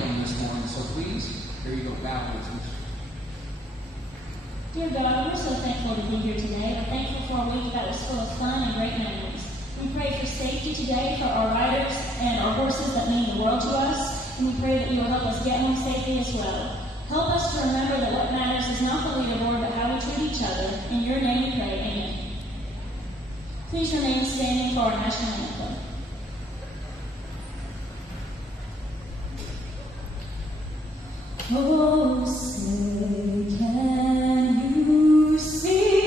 anthem this morning. So please, here you go. Bow with me. Dear God, we're so thankful to be here today. We're thankful for a week that was full of fun and great memories. We pray for safety today for our riders and our horses that mean the world to us, and we pray that you will help us get home safely as well. Help us to remember that what matters is not the leaderboard, but how we treat each other. In your name we pray, amen. Please remain standing for our national anthem. Oh, say, can you see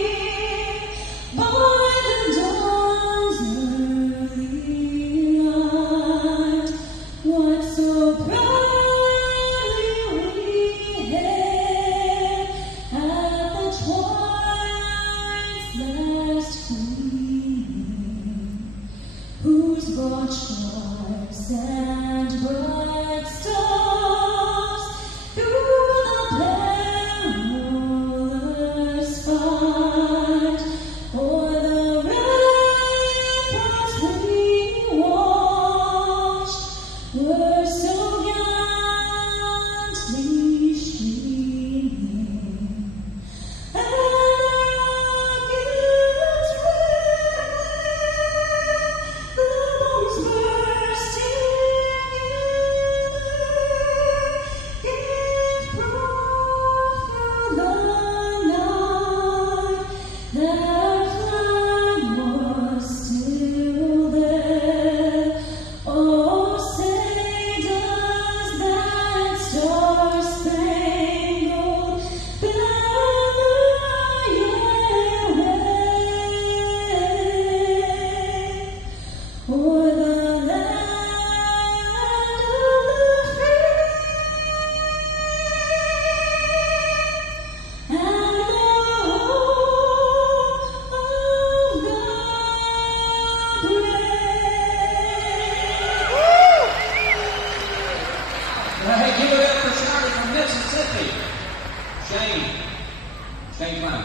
by the dawn's early light what so proudly we hailed at the twilight's last gleaming, whose broad stripes and bright stars through the perilous fight o'er the ramparts we watched were so gallantly streaming, and rockets ring, the bombs bursting gave proof through the night that our flag was still there. Oh, say does that star-spangled banner yet wave o'er the land of the free and the home of the brave? Well, hey, give it up for Charlie from Mississippi. Shane. Shane Clown.